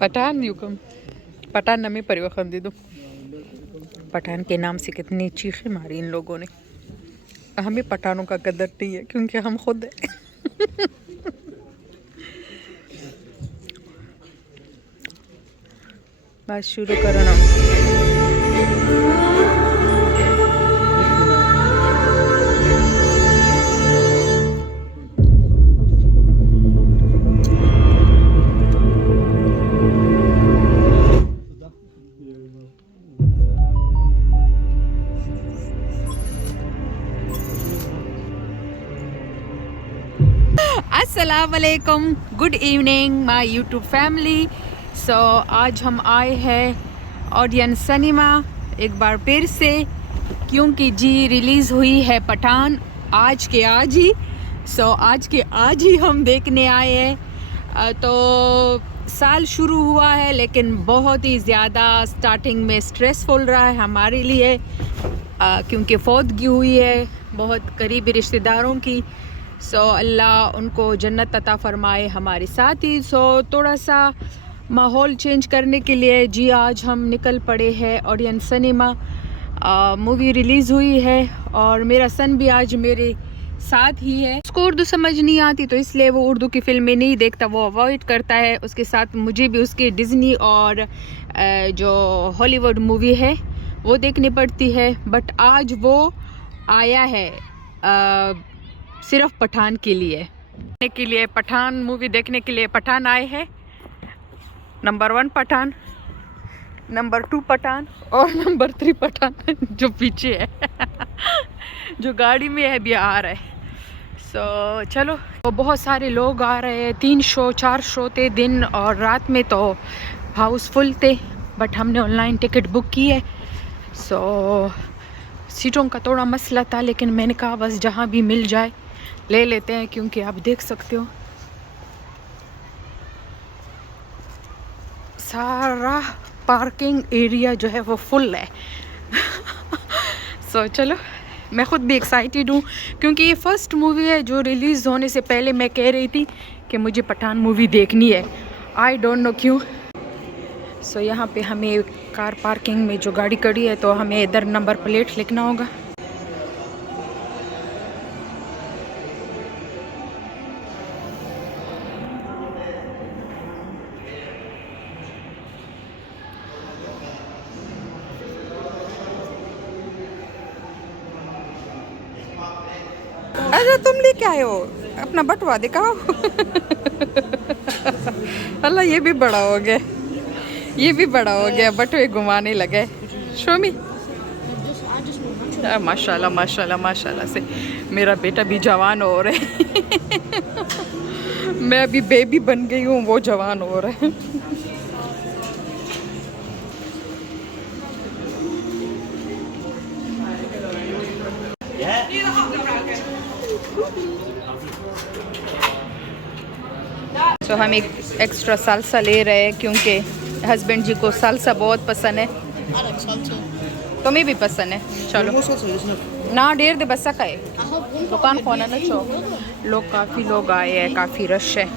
पठान युकम पठान नमी परिवहन दे दो। पठान के नाम से कितनी चीखें मारी इन लोगों ने। हमें पठानों का कदर नहीं है क्योंकि हम खुद हैं। बस शुरू करो ना। अस्सलामुअलैकुम, good evening my YouTube family. So आज हम आए हैं ऑडियन सिनेमा एक बार फिर से, क्योंकि जी रिलीज़ हुई है पठान आज के आज ही। आज के आज ही हम देखने आए हैं। तो साल शुरू हुआ है लेकिन बहुत ही ज़्यादा स्टार्टिंग में स्ट्रेसफुल रहा है हमारे लिए, क्योंकि फौतगी हुई है बहुत करीबी रिश्तेदारों की। अल्लाह उनको जन्नत अता फरमाए हमारे साथ ही। थोड़ा सा माहौल चेंज करने के लिए जी आज हम निकल पड़े हैं ऑडियन सिनेमा। मूवी रिलीज़ हुई है और मेरा सन भी आज मेरे साथ ही है। उसको उर्दू समझ नहीं आती तो इसलिए वो उर्दू की फिल्में नहीं देखता, वो अवॉइड करता है। उसके साथ मुझे भी उसकी डिज़नी और जो हॉलीवुड मूवी है वो देखनी पड़ती है। बट आज वो आया है सिर्फ पठान के लिए पठान मूवी देखने के लिए पठान आए हैं। नंबर 1 पठान, नंबर 2 पठान और नंबर 3 पठान जो पीछे है जो गाड़ी में है भी आ रहा है। चलो, तो बहुत सारे लोग आ रहे हैं। 3 शो 4 शो थे दिन और रात में, तो हाउसफुल थे। बट हमने ऑनलाइन टिकट बुक की है। सीटों का थोड़ा मसला था लेकिन मैंने कहा बस जहाँ भी मिल जाए ले लेते हैं, क्योंकि आप देख सकते हो सारा पार्किंग एरिया जो है वो फुल है। चलो, मैं ख़ुद भी एक्साइटेड हूँ क्योंकि ये फर्स्ट मूवी है जो रिलीज़ होने से पहले मैं कह रही थी कि मुझे पठान मूवी देखनी है। आई डोंट नो क्यों। यहाँ पे हमें कार पार्किंग में जो गाड़ी खड़ी है तो हमें इधर नंबर प्लेट लिखना होगा। अरे तुम लेके आए हो, अपना बटवा दिखाओ। अल्लाह ये भी बड़ा हो गया, ये भी बड़ा हो गया, बटवे घुमाने लगे। शोमी माशाल्लाह माशाल्लाह माशाल्लाह से मेरा बेटा भी जवान हो रहा है। मैं अभी बेबी बन गई हूँ, वो जवान हो रहा है। हम एक एक्स्ट्रा सालसा ले रहे हैं क्योंकि हस्बैंड जी को सालसा बहुत पसंद है। तुम्हें भी पसंद है? चलो ना डेर दे बसा का है दुकान खोना ना चो। लोग काफ़ी लोग आए हैं, काफ़ी रश है।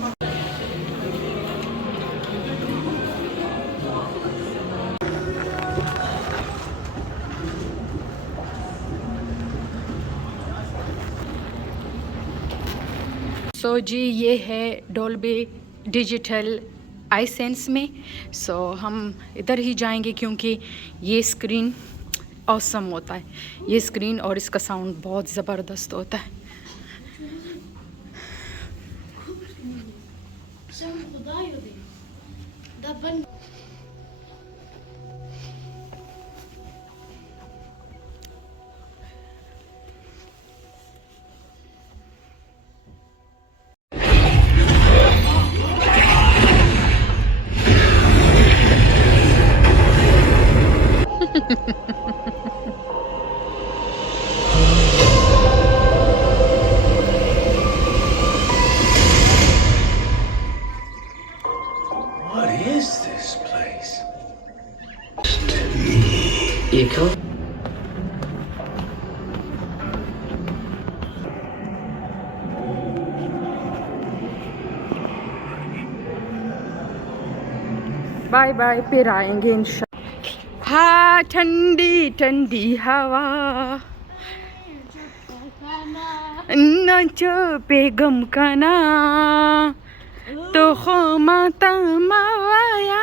जी ये है डॉल्बी डिजिटल आईसेंस में। हम इधर ही जाएंगे क्योंकि ये स्क्रीन ऑसम होता है। ये स्क्रीन और इसका साउंड बहुत ज़बरदस्त होता है। What is this place? Bye bye, फिर आएंगे इंशाल्लाह। हाँ, ठंडी ठंडी हवा नाचो बेगम का ना तो खो माता मावाया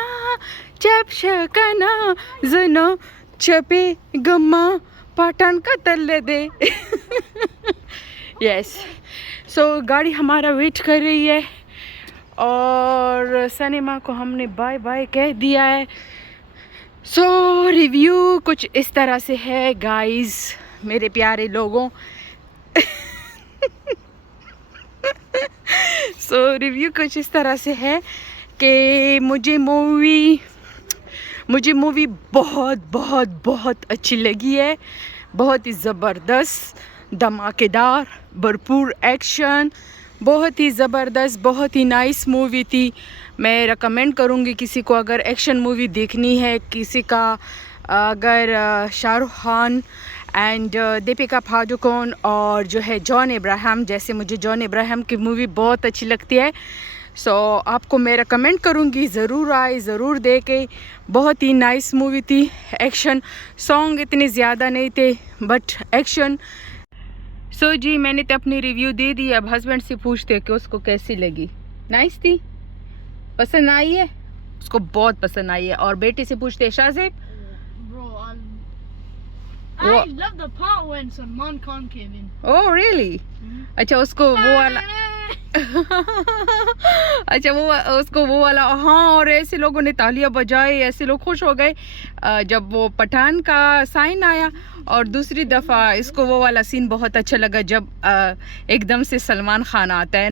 जब शकना जनो चपे गम्मा पाटन का तल्ले दे। यस, सो गाड़ी हमारा वेट कर रही है और सनीमा को हमने बाय बाय कह दिया है। सो रिव्यू कुछ इस तरह से है गाइस, मेरे प्यारे लोगों। सो रिव्यू कुछ इस तरह से है कि मुझे मूवी बहुत बहुत बहुत अच्छी लगी है। बहुत ही ज़बरदस्त, धमाकेदार, भरपूर एक्शन, बहुत ही ज़बरदस्त, बहुत ही नाइस मूवी थी। मैं रेकमेंड करूँगी किसी को अगर एक्शन मूवी देखनी है, किसी का अगर शाहरुख खान एंड दीपिका पादुकोण और जो है जॉन इब्राहिम, जैसे मुझे जॉन इब्राहिम की मूवी बहुत अच्छी लगती है। सो आपको मैं रेकमेंड करूँगी, ज़रूर आए, ज़रूर देखें। बहुत ही नाइस मूवी थी। एक्शन सॉन्ग इतने ज़्यादा नहीं थे बट एक्शन। सो जी, मैंने तो अपनी रिव्यू दे दी। अब हस्बैंड से पूछते हैं कि उसको कैसी लगी। नाइस थी, पसंद आई है उसको, बहुत पसंद आई है। और बेटे से पूछते हैं Shahzeb. I love the part when Salman Khan came in. Oh really? अच्छा, उसको वो वाला अच्छा वो उसको वो वाला, हाँ। और ऐसे लोगों ने तालियां बजाई, ऐसे लोग खुश हो गए जब वो पठान का साइन आया। और दूसरी दफ़ा इसको वो वाला सीन बहुत अच्छा लगा जब एकदम से सलमान खान आता है।